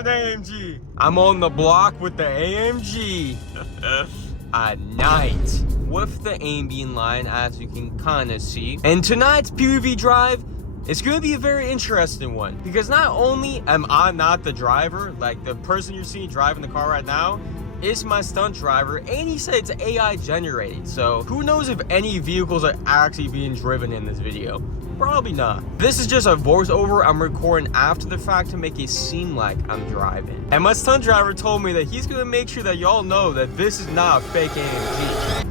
an AMG. I'm on the block with the AMG at night with the ambient line, as you can kind of see. And tonight's POV drive is going to be a very interesting one, because not only am I not the driver, like the person you're seeing driving the car right now is my stunt driver, and he said it's AI generated, so who knows if any vehicles are actually being driven in this video. Probably not. This is just a voiceover I'm recording after the fact to make it seem like I'm driving. And my stunt driver told me that he's gonna make sure that y'all know that this is not a fake AMG.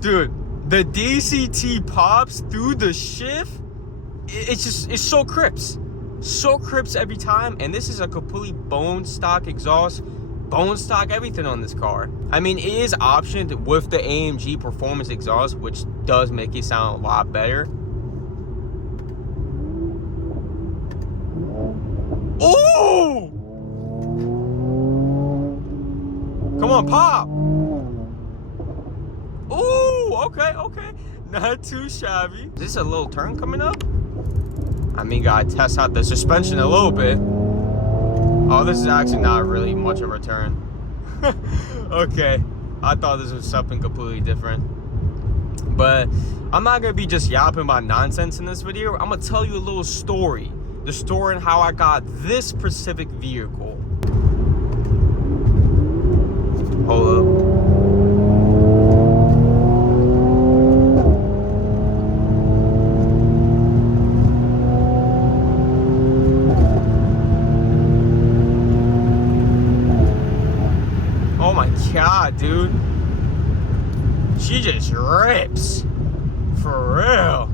Dude, the DCT pops through the shift. It's so crisp. So crisp every time, and this is a completely bone stock exhaust, bone stock everything on this car. I mean, it is optioned with the AMG performance exhaust, which does make it sound a lot better. Ooh! Come on, pop! Ooh, okay. Not too shabby. Is this a little turn coming up? I mean, gotta test out the suspension a little bit. Oh, this is actually not really much of a turn. Okay, I thought this was something completely different. But I'm not gonna be just yapping about nonsense in this video. I'm gonna tell you a little story. The story on how I got this specific vehicle. Hold up. God, dude, she just rips for real.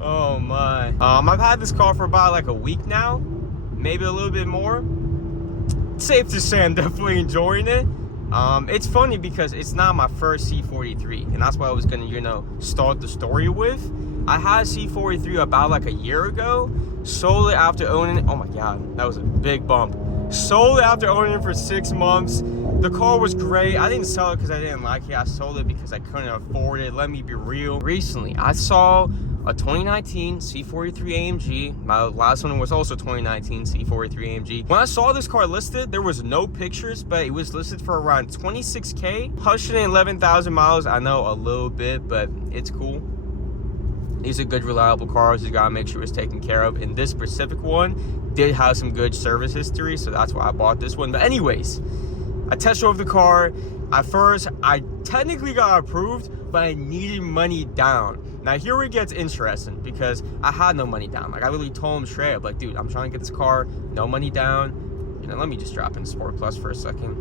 Oh my. I've had this car for about like a week now, maybe a little bit more. It's safe to say I'm definitely enjoying it. It's funny because it's not my first C43, and that's what I was gonna, start the story with. I had a C43 about like a year ago, sold it after owning it. Oh my God, that was a big bump. Sold it after owning it for 6 months. The car was great. I didn't sell it because I didn't like it. I sold it because I couldn't afford it. Let me be real. Recently, I saw a 2019 C43 AMG. My last one was also 2019 C43 AMG. When I saw this car listed, there was no pictures, but it was listed for around 26K. 111,000 miles. I know a little bit, but it's cool. These are good, reliable cars. You gotta make sure it's taken care of. And this specific one did have some good service history, so that's why I bought this one. But anyways, I test drove the car. At first, I technically got approved, but I needed money down. Now here where it gets interesting, because I had no money down. Like, I literally told him straight up, like, dude, I'm trying to get this car, no money down. Let me just drop in Sport Plus for a second.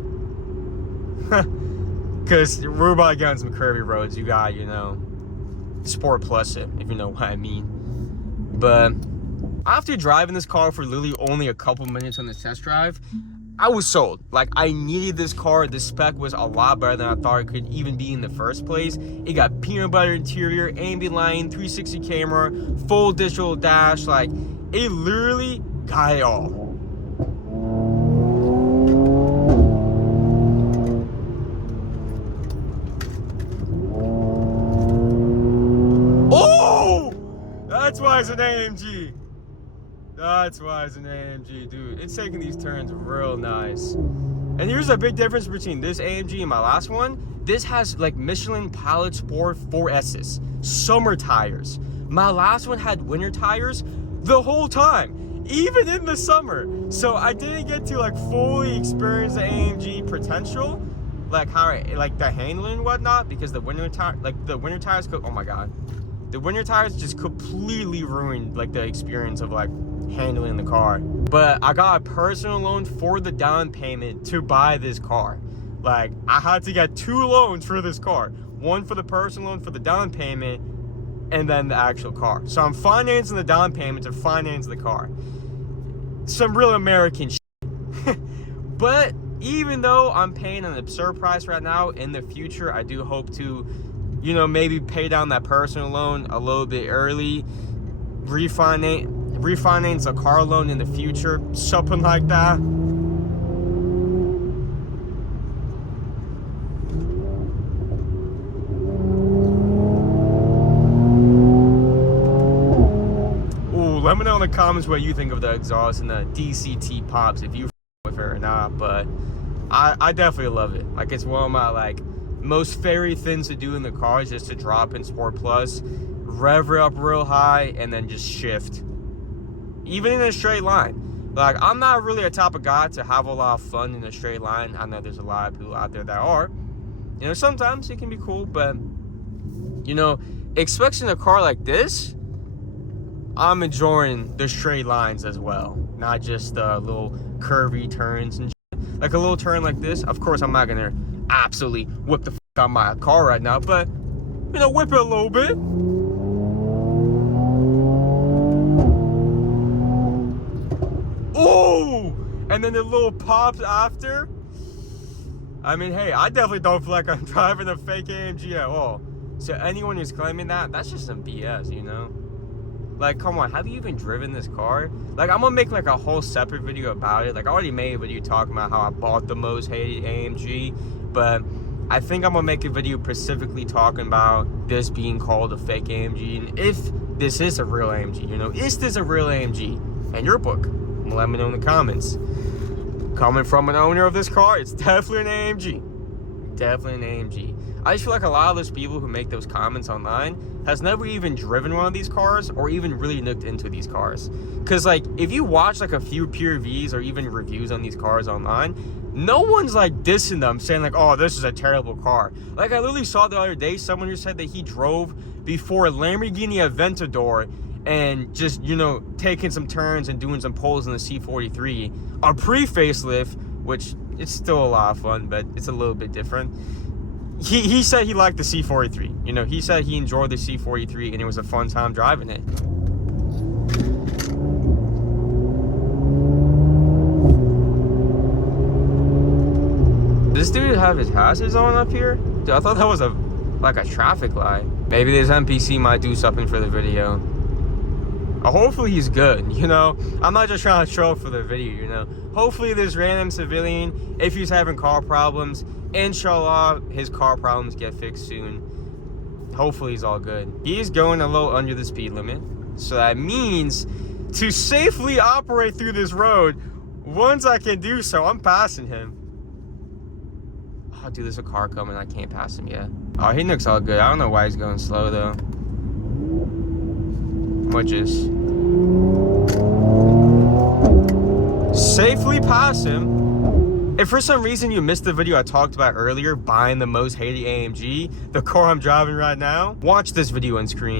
Because we're about to get on some curvy roads. You got, Sport Plus it, if you know what I mean. But after driving this car for literally only a couple minutes on this test drive, I was sold. Like, I needed this car. The spec was a lot better than I thought it could even be in the first place. It got peanut butter interior, ambient lighting, 360 camera, full digital dash. Like, it literally got it all. That's why it's an AMG. That's why it's an AMG, dude. It's taking these turns real nice. And here's a big difference between this AMG and my last one. This has like Michelin Pilot Sport 4S's, summer tires. My last one had winter tires the whole time, even in the summer. So I didn't get to like fully experience the AMG potential, like how the handling and whatnot, because the winter tires go, oh my God. The winter tires just completely ruined like the experience of like handling the car. But I got a personal loan for the down payment to buy this car. Like, I had to get 2 loans for this car. One for the personal loan for the down payment, and then the actual car. So I'm financing the down payment to finance the car. Some real American shit. But even though I'm paying an absurd price right now, in the future I do hope to, maybe pay down that personal loan a little bit early, refinance a car loan in the future, something like that. Let me know in the comments what you think of the exhaust and the DCT pops, if you with her or not. But I definitely love it. Like, it's one of my like most favorite things to do in the car is just to drop in Sport Plus, rev her up real high, and then just shift, even in a straight line. Like, I'm not really a type of guy to have a lot of fun in a straight line. I know there's a lot of people out there that are. You know, sometimes it can be cool, but, you know, especially in a car like this, I'm enjoying the straight lines as well. Not just little curvy turns and shit. Like a little turn like this. Of course, I'm not going to absolutely whip the out of my car right now, but, you know, whip it a little bit. Oh, and then the little pops after. I mean, hey, I definitely don't feel like I'm driving a fake AMG at all. So anyone who's claiming that, that's just some BS, you know? Like, come on, have you even driven this car? Like, I'm gonna make like a whole separate video about it. Like, I already made a video talking about how I bought the most hated AMG, but I think I'm gonna make a video specifically talking about this being called a fake AMG, and if this is a real AMG, you know, is this a real AMG? In your book, let me know in the comments. Coming from an owner of this car, it's definitely an AMG. Definitely an AMG. I just feel like a lot of those people who make those comments online has never even driven one of these cars or even really looked into these cars. Because, like, if you watch, like, a few PRVs or even reviews on these cars online, no one's, like, dissing them, saying, like, oh, this is a terrible car. Like, I literally saw the other day someone who said that he drove before a Lamborghini Aventador and just, you know, taking some turns and doing some pulls in the C43, a pre-facelift, which it's still a lot of fun, but it's a little bit different. He said he liked the C43. You know, he said he enjoyed the C43 and it was a fun time driving it. Does this dude have his hazards on up here? Dude, I thought that was like a traffic light. Maybe this NPC might do something for the video. Hopefully he's good, you know? I'm not just trying to show up for the video, you know? Hopefully this random civilian, if he's having car problems, inshallah, his car problems get fixed soon. Hopefully he's all good. He's going a little under the speed limit. So that means to safely operate through this road, once I can do so, I'm passing him. Oh, dude, there's a car coming. I can't pass him yet. Oh, he looks all good. I don't know why he's going slow, though. Which is safely pass him. If for some reason you missed the video I talked about earlier, buying the most hated AMG, the car I'm driving right now, watch this video on screen.